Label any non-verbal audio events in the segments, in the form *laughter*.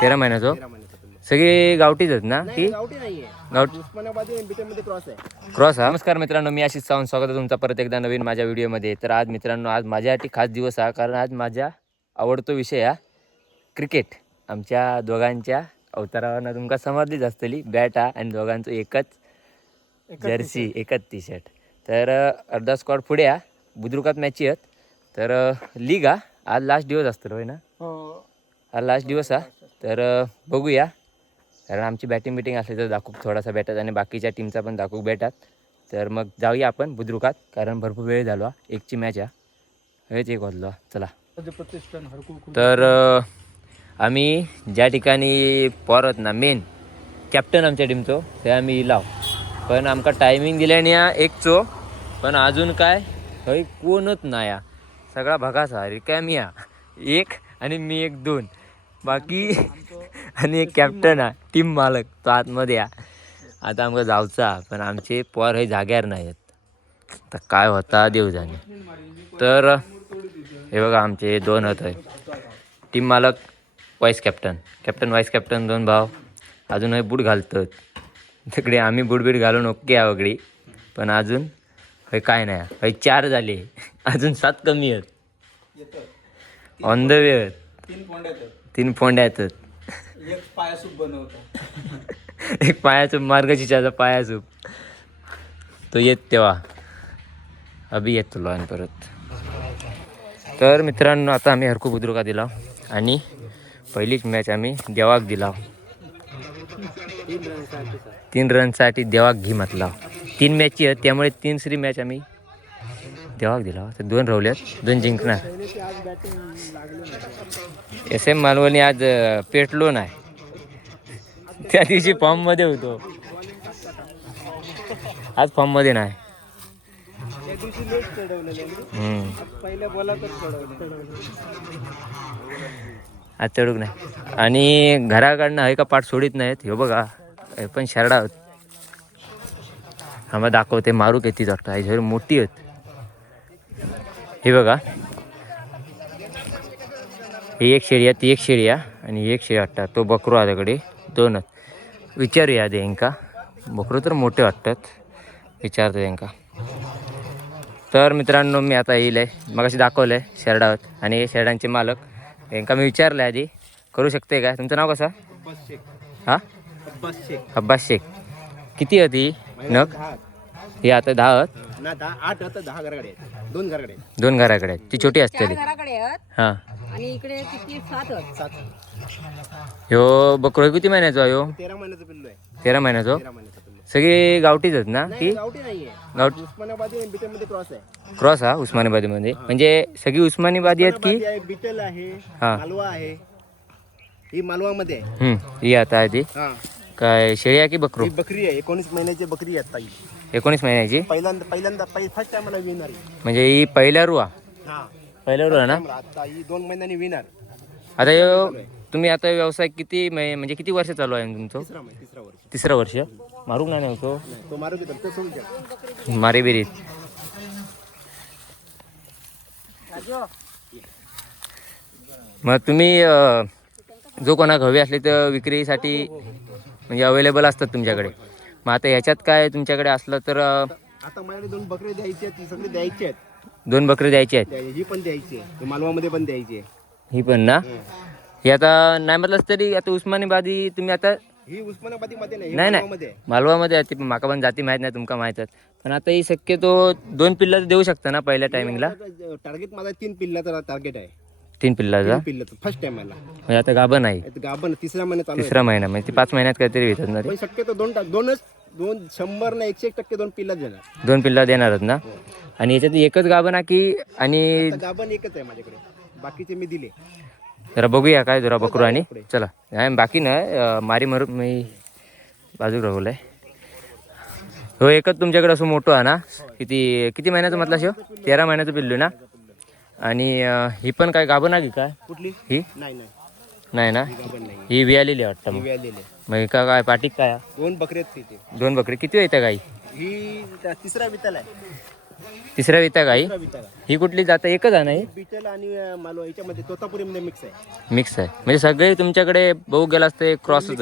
तेरा महिन्याचो सगळी गावठीच आहेत ना ती? क्रॉस आहे. क्रॉस हा नमस्कार मित्रांनो मी आशिष सावंत स्वागत आहे तुमचा परत एकदा नवीन माझ्या व्हिडिओमध्ये. तर आज मित्रांनो आज माझ्यासाठी खास दिवस हा कारण आज माझ्या आवडतो विषय हा क्रिकेट आमच्या दोघांच्या अवतारावरनं तुमका समजलीच असतली. बॅट हा आणि दोघांचं एकच जर्सी एकच टी शर्ट तर अर्धा स्कॉट पुढे हा बुद्रुकात मॅची आहेत तर लीग हा आज लास्ट दिवस असतो होय ना? हा. लास्ट दिवस हा. तर बघूया. कारण आमची बॅटिंग बिटिंग असली तर दाखवू थोडासा बॅटात आणि बाकीच्या टीमचा पण दाखवू बॅटात तर मग जाऊया आपण बुद्रुकात. कारण भरपूर वेळ झालो. हा. एकची मॅच हा हेच एक वाजलो. हा. चला तर आम्ही ज्या ठिकाणी पोरत ना मेन कॅप्टन आमच्या टीमचो ते आम्ही इलाव. पण आमका टायमिंग दिल्याने एकचो पण अजून काय? हय कोणच ना या सगळा हा रिकामी हा. एक आणि मी एक दोन. बाकी आणि एक कॅप्टन हा टीम मालक तो आतमध्ये हा. आता आमका जावचा पण आमचे पोर हे जाग्यार नाही आहेत. तर काय होता देव जाणे. तर हे बघा आमचे दोन होत टीम मालक vice captain captain vice captain दोन भाव. अजून हे बूट घालतात. तिकडे आम्ही बूट बीट घालून ओके आहे वगळी पण अजून हे काय नाही. हे चार झाले. अजून सात कमी आहेत. ऑन द वे तीन फोंड्या येतात. एक पाया सूप बनवतो. *laughs* एक पायाचं मार्गशीर्षाचा पायासूप. तो येत तेव्हा. अभि येत तुला आणि परत. तर मित्रांनो आता आम्ही हरकू बुद्रुका दिला. आणि पहिलीच मॅच आम्ही देवाक दिला. तीन रनसाठी देवाक घी म्हटला. तीन मॅची आहेत त्यामुळे तीन श्री मॅच आम्ही देवाक दिला. तर दोन रवल्यात दोन जिंकणार. एस एम मालवणी आज पेटलो नाही. त्या दिवशी फॉर्ममध्ये होतो. आज फॉर्ममध्ये नाही. पहिल्या बॉलातच आज चढूक नाही. आणि घराकडनं आहे का पाठ सोडित नाहीत. हे बघा हे पण शरडा आहेत. आम्हाला दाखवते मारू किती वाटतं आई झर मोठी आहेत. हे बघा. ही एक शेळी आहे ती एक शेळी आहे. आणि एक शेळी वाटतात. तो बकरू आहे दोनच विचारूया आधी यांका. बकरू तर मोठे वाटतात. विचारतो यांका. तर मित्रांनो मी आता येईल आहे. मग दाखवलं आहे शेरडावत आणि हे शेरडांचे मालक. यांका मी विचारलं आधी. करू शकते काय तुमचं नाव कसं? अब्बास शेख. हां अब्बास शेख अब्बास शेख किती होती नग ही आता दहा आठ आता दहा घराकडे दोन घराकडे दोन घराकडे ती छोटी असते हां. आणि इकडे किती? सात ह्यो बकरो किती महिन्याचा ह्यो तेरा महिन्याचं पिल्लू आहे. तेरा महिन्याचो. सगळी गावठीच आहेत ना नाही ती? गावठी उस्मानाबादी मध्ये क्रॉस आहे. क्रॉस हा उस्मानाबादीमध्ये. म्हणजे सगळी उस्मानाबादी आहेत की? उस्मानाबादी आहे बिटल आहे हा. मालवा आहे. ही मालवामध्ये आहे. हम्म, ही आता आहे ती. हा. काय शेळी आहे की बकरू? ही बकरी आहे एकोणीस महिन्याची बकरी आहे ताई एकोणीस महिन्याची? पहिल्यांदा पहिल्यांदा फर्स्ट टाइम मला विनर म्हणजे ही पहिल्या रुआ हा? पहिल्या रुआ ना? आता ही दोन महिन्यांनी विनर आता ह्यो तुम्ही आता व्यवसाय किती म्हणजे किती वर्ष चालू आहे तुमचं? तिसरा महिना तिसरा वर्ष. तिसरं वर्ष? मारू देतो तो सोडून द्या. मारे बिरीत मग तुम्ही अं, जो कोणाक हवे असले तर विक्रीसाठी म्हणजे अवेलेबल असतात तुमच्याकडे. मग आता ह्याच्यात काय तुमच्याकडे असलं तर अं, आता माझ्याकडे दोन बकरे द्यायचे आहेत ती सगळी द्यायची आहेत. दोन बकरे द्यायचे आहेत? ही पण द्यायची आहे. ही मालवामध्ये पण द्यायची आहे. ही पण ना? हं. ही आता नाही म्हटलंच तरी आता उस्मानाबादी तुम्ही आता ही उस्मानाबादी मध्ये नाही ही नाही मालवामध्ये आहे. आहे ती माका पण जाती माहीत नाही तुमका माहीत पण आता ही शक्यतो दोन पिल्ला देऊ शकता ना पहिल्या टायमिंगला टार्गेट माझा तीन पिल्लाचा टार्गेट आहे. तीन पिल्लाचा? पिल्लाचं फर्स्ट टाइम मला. म्हणजे आता गाभं नाही गाभण तिसऱ्या महिन्यात आहे. तिसरा महिना म्हणजे ती पाच महिन्यात काहीतरी येतात ना रे पण शक्यतो दोन दोनच दोन शंभर ना एकशे एक टक्के दोन पिल्ला देणार. दोन पिल्ला देणार आहेत ना आणि याच्यात एकच गाभं ना की आणि गाभण एकच आहे माझ्याकडे. बाकीचे मी दिले. जरा बघूया काय जरा बकरू आणि. चला. नाही बाकी ना मारी मारू मी बाजू राहुलय हो एकच तुमच्याकडे असं मोठं आहे ना? किती किती महिन्याचं म्हटलं शिव तेरा महिन्याचं पिल्लू ना? आणि ही पण काय गाभं ना की काय? कुठली? ही? नाही ना? ही गाभण ही वियालेली वाटतं ही मग. का काय पाटीक काय? दोन बकरे दोन बकरी. किती येत्या गाई? ही तिसरा विताल आहे. तिसऱ्या येत्या गाई. ही कुठली जाता एकच आहे ना ही? बिटल आणि मालवा याच्यामध्ये तोतापुरीमध्ये मिक्स आहे. मिक्स आहे. म्हणजे सगळे तुमच्याकडे बघू गेलास ते क्रॉसच.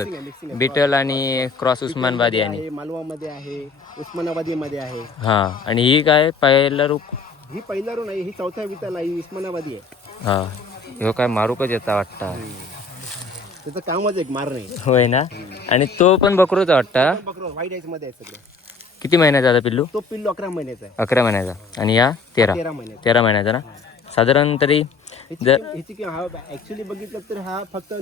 बिटल आणि क्रॉस उस्मानबादी आणि. आहे मालवामध्ये आहे उस्मानाबादीमध्ये आहे. हा. आणि ही काय? पहिला रुक ही पहिला रो नाही ही चौथ्या विताल आहे ही उस्मानाबादी आहे. हा. ह्यो काय मारूकच येता वाटता. त्याचं कामच एक मारणे होय ना? आणि तो पण बकरूच वाटता? बकरो व्हाईट आईसमध्ये आहे सगळं. किती महिन्याचा आता पिल्लू? तो पिल्लू अकरा महिन्याचा आहे. अकरा महिन्याचा. आणि या? तेरा. तेरा महिन्याचा. तेरा महिन्याचा ना? साधारण तरी जर ह्याची की हा ऍक्च्युली बघितलं तर हा फक्त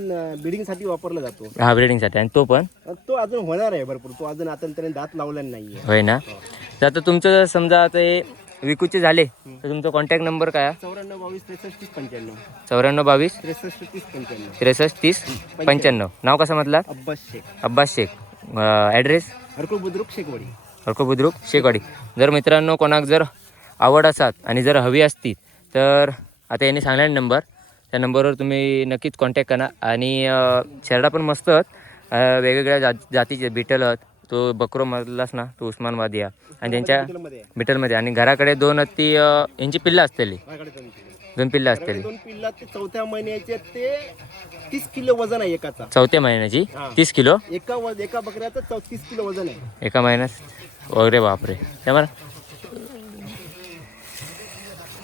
बिल्डिंगसाठी वापरला जातो. हा ब्रिडिंगसाठी. आणि तो पण? तो अजून होणार आहे भरपूर. तो अजून आता त्याने दात लावलेला नाहीये. होय ना? तर आता तुमचं समजा आता हे विकूचे झाले तर तुमचा कॉन्टॅक्ट नंबर काय आहे? चौऱ्याण्णव बावीस त्रेसष्ट तीस पंच्याण्णव. चौऱ्याण्णव बावीस त्रेसष्ट तीस पंच्याण्णव. त्रेसष्ट तीस पंच्याण्णव. नाव कसं म्हटलं अब्बास शेख. अब्बास शेख. ॲड्रेस हरकुल बुद्रुक शेखवाडी हरको बुद्रुक शेकवाडी जर मित्रांनो कोणाक जर आवड असात आणि जर हवी असती तर आता यांनी सांगला नंबर. त्या नंबरवर तुम्ही नक्कीच कॉन्टॅक्ट करा. आणि शेरडा पण मस्त आहेत. वेगवेगळ्या जात जातीचे बिटल आहेत. तो बकरो मधलाच ना तो उस्मानवादी आहे. आणि त्यांच्या बिटलमध्ये आणि घराकडे दोन ती यांची पिल्लं माझ्याकडे दोन पिल्लं. ते चौथ्या महिन्याचे ते तीस किलो वजन आहे एकाचा. चौथ्या महिन्याची. तीस किलो? एका एका बकऱ्याचं तीस किलो वजन आहे. एका महिन्यात वगैरे बापरे. त्यामुळे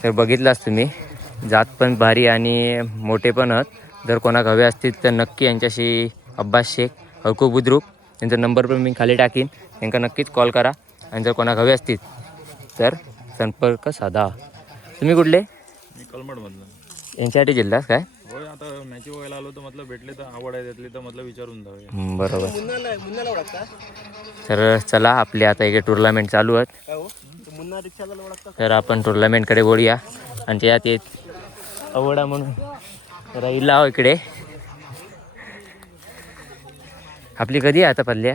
तर बघितलाच तुम्ही. जात पण भारी आणि मोठे पण आहेत. जर कोणाक हवे असतील तर नक्की यांच्याशी अब्बास शेख हकू बुद्रुक यांचा नंबर पण मी खाली टाकीन. त्यांना नक्कीच कॉल करा. आणि जर कोणाक हवे असतील तर संपर्क साधा. तुम्ही कुठले? कलमडमधलं यांच्यासाठी जिल्ह्यात काय? होय आता मॅची बघायला आलो तर म्हटलं भेटले तर आवड आहे त्यातली तर म्हटलं विचारून जाऊया. हं, बरोबर. मुन्नाला मुन्नाला ओळखता? तर चला आपले आता इकडे टुर्नामेंट चालू आहेत. काय हो? तो मुन्ना रिक्षाला ओळखता तर आपण टुर्नामेंटकडे बोलूया आणि त्यात येत आवडा म्हणून तर इला आहो इकडे. आपली कधी आहे आता पल्ल्या?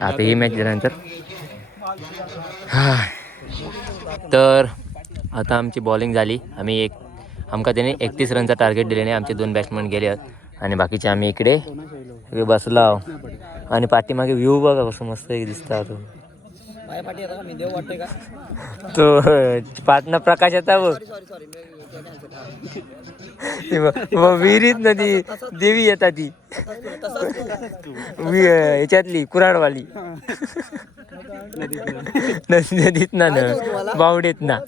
आता ही मॅच झाल्यानंतर हा. तर आता आमची बॉलिंग झाली. आम्ही एक आमका त्यांनी एकतीस रनचा टार्गेट दिल्याने आमचे दोन बॅट्समन गेले आहेत. आणि बाकीचे आम्ही इकडे बसला बसलो आहो. आणि पाठीमागे व्ह्यू बघा कसं मस्त दिसता तो तो पाटणा प्रकाश येता बघ. ना ती विहिरीत नदी देवी येतात ती. वि- याच्यातली कुराडवाली नदी- नदीत ना न बावडेत ना.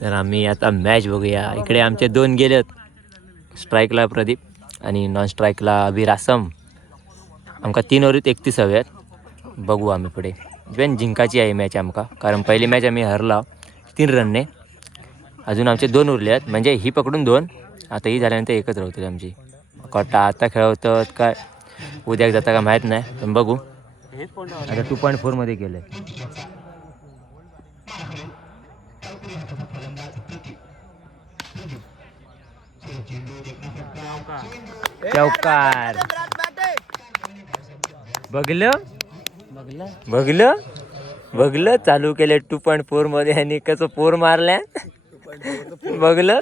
तर आम्ही आता मॅच बघूया. इकडे आमचे दोन गेलेत. स्ट्राईकला प्रदीप आणि नॉन स्ट्राईकला अभिरासम आमका तीन ओव्हरीत एकतीस हवे आहेत बघू आम्ही पुढे. इवन जिंकाची आहे मॅच आमका. कारण पहिली मॅच आम्ही हरला. तीन रनने. अजून आमचे दोन उरले आहेत म्हणजे ही पकडून दोन. आता ही झाल्यानंतर एकच राहतील आमची. कट्टा आता खेळवतात काय? उद्या जाता का माहीत नाही. पण बघू. आता टू पॉईंट फोरमध्ये गेलं चौकार. बघलं? बघलं? बघलं? चालू केलं टू पॉईंट फोरमध्ये आणि कसं फोर मारल्या? बघलं?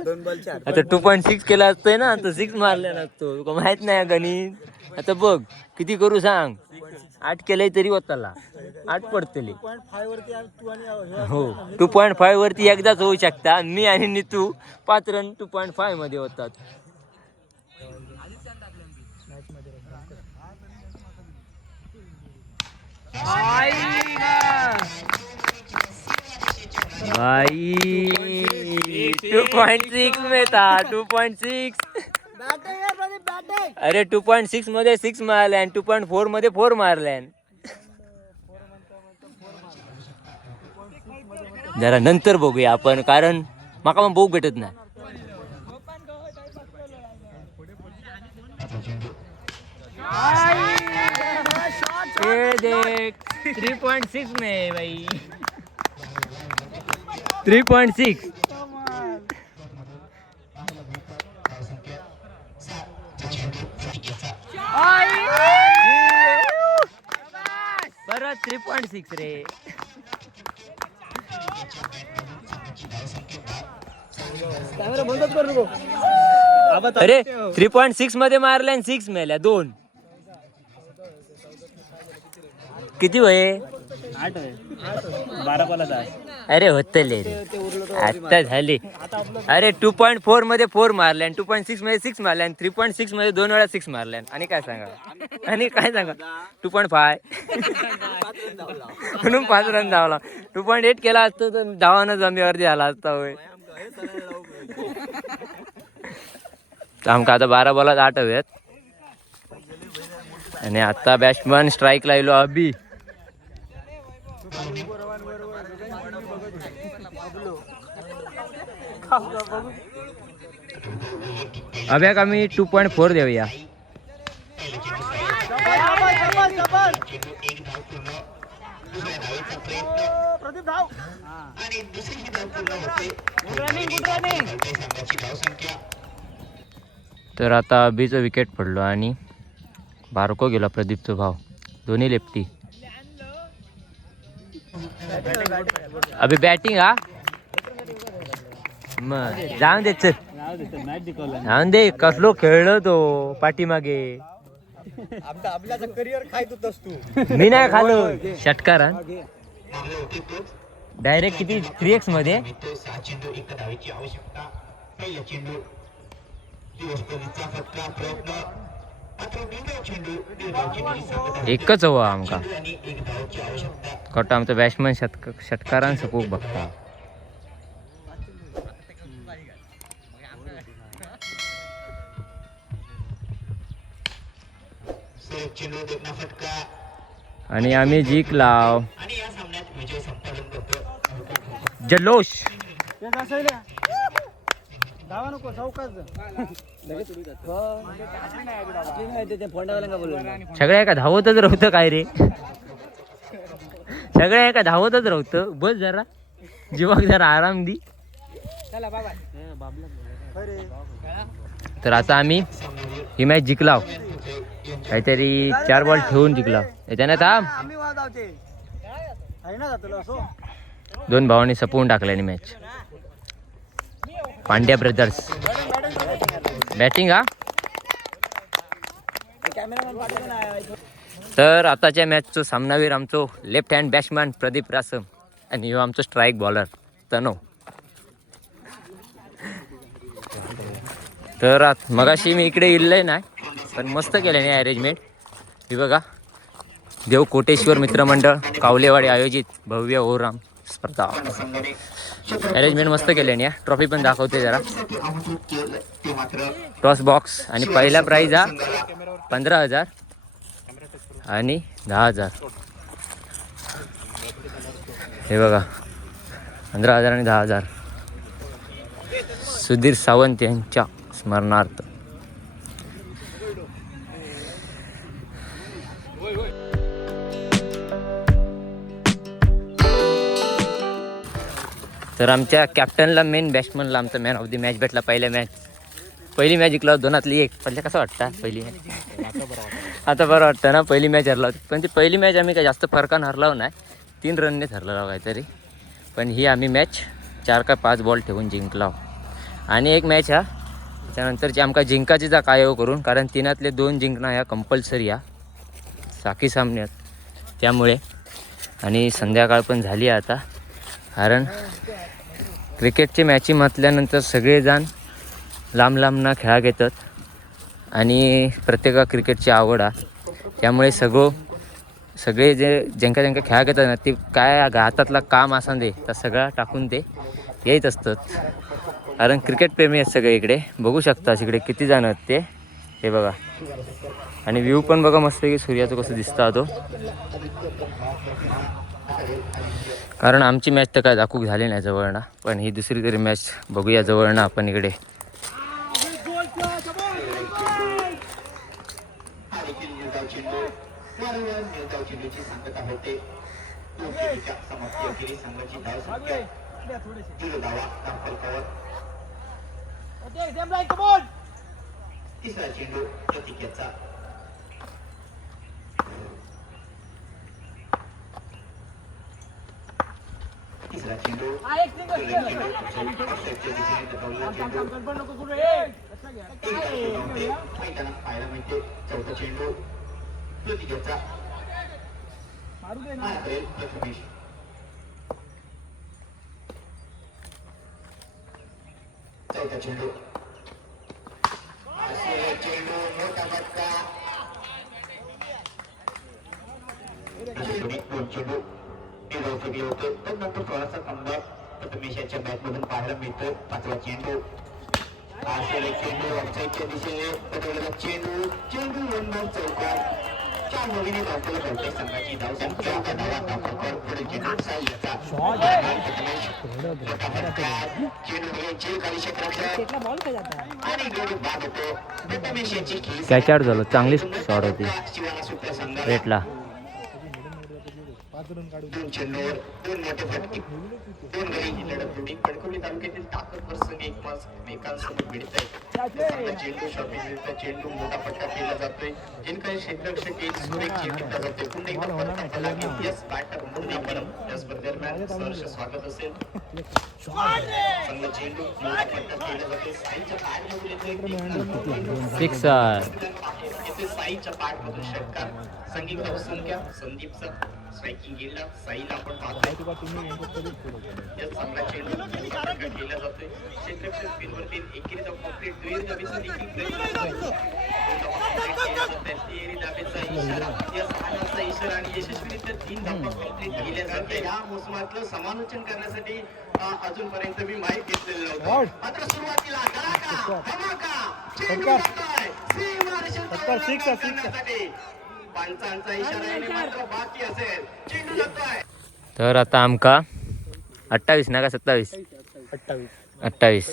आता टू पॉईंट सिक्स केला असतोय ना तर सिक्स मारल्या नसतो तुका माहीत नाही गणित. आता बघ किती करू सांग? आठ केलंय तरी होताला. आठ पडतले हो टू पॉईंट फाईव्ह वरती एकदाच होऊ शकता. मी आणि नितू पाच रन टू पॉईंट फायमध्ये होतात. भाई टू पॉइंट सिक्स में था टू पॉइंट सिक्स अरे टू पॉइंट सिक्समध्ये सिक्स मारले मारल्या टू पॉइंट फोरमध्ये फोर मारल्या जरा नंतर बघूया आपण कारण माका मग बघू भेटत नाही. ये देख. *laughs* थ्री पॉइंट सिक्स में है भाई. Three point six. परत थ्री पॉइंट सिक्स रे. अरे थ्री पॉईंट सिक्समध्ये मारल्या आणि सिक्स मेल्या दोन. किती वय? आठ बारा पाला अरे होतले रे. आता झाले. अरे टू पॉईंट फोरमध्ये फोर मारल्या आणि टू पॉईंट सिक्समध्ये सिक्स मारल्या आणि थ्री पॉईंट सिक्समध्ये दोन वेळा सिक्स मारल्या आणि काय सांगा? आणि काय सांगा? टू पॉईंट फाय म्हणून पाच रन धावला. टू पॉईंट एट केला असतो तर धावानं जमिनीवरती झाला असता होय. आमका आता बारा बॉलात आठ हवेत. आणि आता बॅट्समन स्ट्राईक लायलो अबी अभ्याक आम्ही टू पॉईंट फोर देऊया तर आता अभिचं विकेट पडलो आणि बारको गेला प्रदीपचा भाव. दोन्ही लेफ्टी. अभि बॅटिंग हा? मग जाऊन दे चल। जाऊन दे कसलो खेळलो तो पाठीमागे करिअर तू मी नाही खालो षटकार डायरेक्ट किती? थ्री एक्समध्ये? एकच हवं आमका कट आमचं बॅट्समॅन षटक षटकारान सपोक बघता. आणि आम्ही जिंकलाव जल्लोष. धावा नको सगळ्या एका धावतच राहतं काय रे? सगळ्या एका धावतच राहतं बस जरा. जीवाक जरा आराम दी. तर आता आम्ही ही मॅच जिंकलाव. काहीतरी चार बॉल ठेवून जिंकलाव. त्याच्याने थांब. दोन भावांनी सपवून टाकल्याने मॅच पांड्या ब्रदर्स. बॅटिंग हा? तर आताच्या मॅचचं सामनावीर आमचो left hand batsman Pradeep Rasam आणि ह्यो आमचो स्ट्राईक बॉलर तनो तर आत- मगाशी मी इकडे इल्लंय नाही पण मस्त केलं नाही अरेंजमेंट ही बघा. देव कोटेश्वर मित्रमंडळ कावलेवाडी आयोजित भव्य ओराम स्पर्धा. अरेंजमेंट मस्त केले या ट्रॉफी पण दाखवते जरा. टॉस बॉक्स आणि पहिला प्राईज हा पंधरा हजार आणि दहा हजार. हे बघा पंधरा हजार आणि दहा हजार. सुधीर सावंत यांच्या स्मरणार्थ. तर आमच्या कॅप्टनला मेन बॅट्समनला आमचा मॅन ऑफ द मॅच भेटला पहिल्या मॅच पहिली मॅच जिंकला दोनातली एक. पहिले कसं वाटतं पहिली आता बरं वाटतं ना पहिली मॅच हरला होती. पण ती पहिली मॅच आम्ही काय जास्त फरकानं हरलाव नाही. तीन रननेच हरलो काहीतरी. पण ही आम्ही मॅच चार का पाच बॉल ठेवून जिंकलो आणि एक मॅच हा त्याच्यानंतरची आमका जिंकाची जा काय हो करून कारण तिनातले दोन जिंकणं ह्या कंपल्सरी हा. साखी सामन्यात त्यामुळे आणि संध्याकाळ पण झाली आता. कारण क्रिकेटची मॅची म्हटल्यानंतर सगळेजण लांब लांबना खेळा घेतात. आणि प्रत्येका क्रिकेटची आवड आहे. त्यामुळे सगळं सगळे जे ज्यांका ज्यांका खेळा घेतात ना ते काय हातातला काम असा दे तर सगळा टाकून ते येत असतात. कारण क्रिकेट प्रेमी आहेत सगळे इकडे. बघू शकता इकडे किती जण आहेत ते. हे बघा. आणि व्ह्यू पण बघा मस्तपैकी सूर्याचं कसं दिसता तो. कारण आमची मॅच तर काय दाखवूक झाली नाही जवळना पण ही दुसरी तरी मॅच बघूया जवळना आपण इकडे. तिसरा चेंडू प्रतिकेचा चौथा चेंडू असे चेंडू मोठा फटका चेंडू हे चुकले होते. पण नंतर थोडासा कमबॅक प्रथमेशाच्या बॅट मधून पाहायला मिळतो पाचवा चेंडू. चेंडू. ऑफसाईडच्या दिशेने पटवलेला चेंडू. चेंडू नंबर चौकात. चार नवीन धावतेला बहुतेक संघाची धाव. संख्या आता धावा धावकर पुढे चेंडू साईचा मोठा फटका चेंडू घ्यायचे खाली क्षेत्ररक्षक आणि गोल बाद होतो. प्रथमेशाची खेच कॅच आउट झालं. चांगली शॉट होती. शिवाना सुप्रिया संघाला रेटला दोन मोठे फटके दोन गडी ही लढत होती कणकवली तालुक्यातील ताकद प्रसंग एकमेकांस एकांसमोर भिडत आहे चेंडू शॉपिंग चेंडू मोठा फटका केला जातोय. जिनकडे क्षेत्ररक्षक एक सुरेख चेंडू केला जातोय. पुन्हा एकदा परत आपल्याला लागेल. यस बॅटर पुन्हा परत या स्पर्धेदरम्यान सहर्ष स्वागत असेल. संघ चेंडू मोठा फटका केला जातोय. साईच्या पॅडमधून येतोय सिक्सर येथे साईच्या पाठमधून षटकार. संगीत संख्या संदीपचा स्ट्रायकिंग गेला साईला आपण पाहतोय या चांगला चेंडू केला जातोय. क्षेत्ररक्षक स्पिनवरती एकेरी धाव कॉम्प्लीट दुहेरी देखील जातायत. तिहेरी धावेचा इशारा. या इशारा आणि यशस्वीरित्या तीन धावा कॉम्प्लीट केल्या जाते या मोसमातलं समालोचन करण्यासाठी अजूनपर्यंत मी माहीत घेतलेलं नव्हतं. मात्र सुरुवातीला धडाका धमाका चेंडू उल्लंघन करण्यासाठी. पंचांचा इशारा येणे मात्र बाकी असेल. चेंडू जातोय. तर आता आमका अठ्ठावीस ना का सत्तावीस? अठ्ठावीस.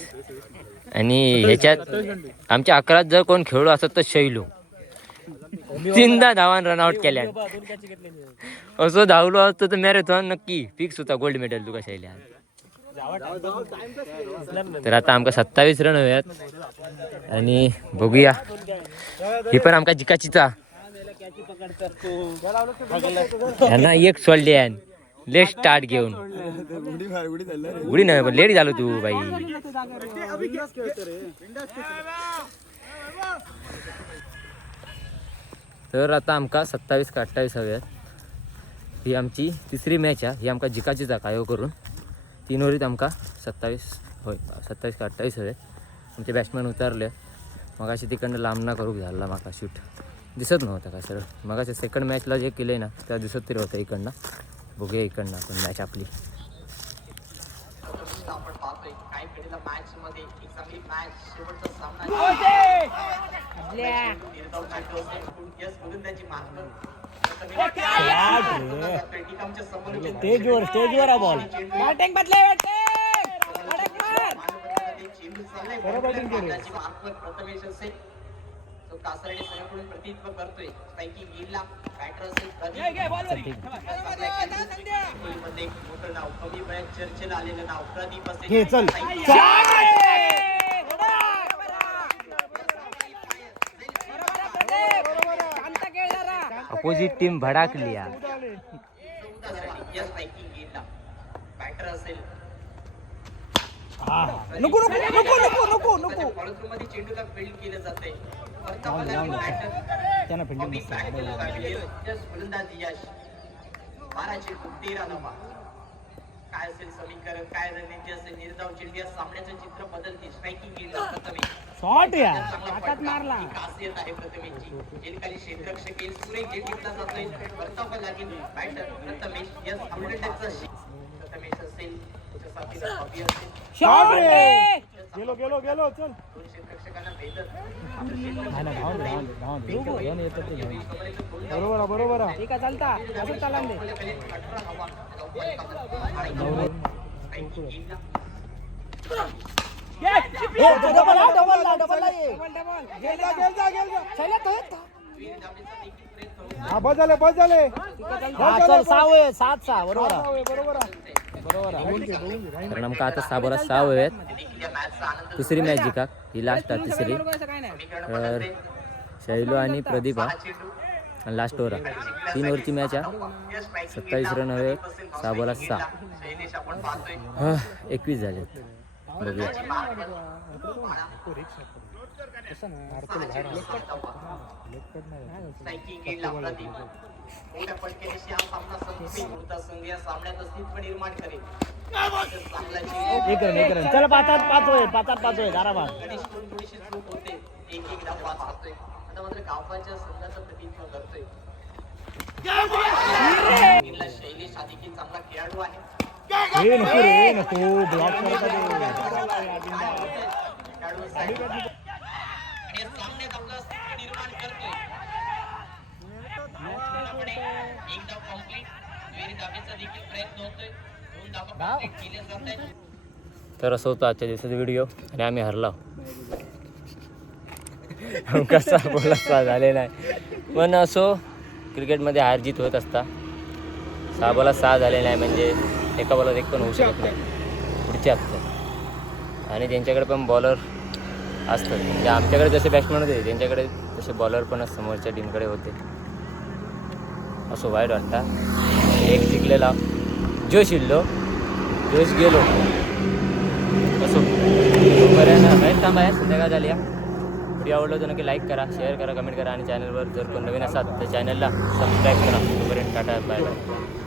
आणि ह्याच्यात आमच्या अकरात जर कोण खेळलो असत तर शैलो. तीनदा धावान रनआउट केल्या असं धावलो असतो तर मॅरेथॉन नक्की फिक्स होता गोल्ड मेडल तुका शैल्या. तर आता आमका सत्तावीस रन हव्यात आणि बघूया. ही पण आमका जिकाचीचा. यांना एक सोडले लेट स्टार्ट घेऊन. उडी नाही पण लेट झालो तू बाई. तर आता आमका सत्तावीस का अठ्ठावीस हव्यात ही आमची तिसरी मॅच आहे. ही आमका जिकाचीच आहे काय करून. तीन वरीत आमका सत्तावीस होय सत्तावीस का अठ्ठावीस हव्यात आमचे बॅट्समॅन उतरले. मग अशी तिकडनं लांबना करूक झाला माका शूट दिसत नव्हता का सर? मग सेकंड मॅचला जे केलं ना त्या दिसत तरी होतं इकडनं. बघूया इकडनं आपण मॅच आपली. काय स्टेजवर स्टेजवर बॉल बॅटिंग बदले तो कासरडे संघाकडून प्रतिनिधित्व करतोय. स्ट्रायकिंग गेला बॅटर असेल मध्ये मोठं नाव कमी वयात चर्चेला आलेलं नाव प्रदीप असेल. अपोजिट टीम भडाकली या स्ट्रायकिंग गेला बॅटर असेल नको नको नको नको नको नको. मध्ये चेंडूला फील्ड केलं जाते त्यांना फिल्डिंग फलंदाजी यश. बारा चेंडू तेरा धावा काय असेल समीकरण काय रणनीती असेल निर्धाव चेंडू या सामन्याचं चित्र बदलते. स्ट्रायकिंग गेला प्रथमेश. शॉट या. ताकद मारला. खासियत आहे प्रथमेशची. क्षेत्ररक्षक येईल जातोय. लागेल बॅटर प्रथमेश. यस प्रथमेश असेल. गेलो गेलो गेलो चल बरोबर बरोबर ठीक आहे चालता असं दे डबल डबल हा, बस झाले बस झाले हा, सहा सात सहा बरोबर बरोबर कारण आमका आता सहा बरा सहा आहेत तिसरी मॅच जिका ही लास्ट आहे तिसरी तर शैलो आणि प्रदीप हा. आणि लास्ट ओव्हर तीन ओव्हरची मॅच आहे. सत्तावीस रन हवे. सहा बॉलात सहा. एकवीस झालेत बघूया. मोठ्या फटकेने हा सामना संपवी पुढचा संघ या सामन्यात अस्तित्व निर्माण करेल. चांगला चेंडू एक रन एक रन चला पाचात पाच पाचात पाच होय दाराबाद गणेशकडून थोडीशी चूक होते. एक एकदा पास होतोय आता मात्र गावपाच्या संघाचं प्रतिनिधित्व करतोय. टीमला शैलेश देखील चांगला खेळाडू आहे. हे नको रे नको. ब्लॉक करत खेळाडू साठी. आणि या सामन्यात आपलं अस्तित्व निर्माण करतोय पूर्णपणे एक धाव कंप्लीट दुहेरी धावेचा देखील प्रयत्न होतोय दोन धावा complete केल्या जात आहेत तर असं होतं आजच्या दिवसाचा व्हिडिओ आणि आम्ही हरला. कसा बोलासा झालेला आहे. पण असो क्रिकेटमध्ये हार जीत होत असता. सहा बोला सहा झालेला आहे म्हणजे एका बॉलात एक पण होऊ शकत नाही. पुढच्या हप्त्यात आणि त्यांच्याकडे पण बॉलर असतात म्हणजे आमच्याकडे जसे बॅट्समॅन होते त्यांच्याकडे तसे बॉलर पण समोरच्या टीमकडे होते. असं वाईट वाटता. एक जिंकलेला जोश इल्लो. जोश गेलो. असो. तोपर्यंत बाहेर थांबा संध्याकाळ झाली या. व्हिडिओ आवडला तर नक्की लाईक करा शेअर करा कमेंट करा आणि चॅनलवर जर कोण नवीन असाल तर चॅनलला सबस्क्राईब करा. तोपर्यंत टाटा बाय बाय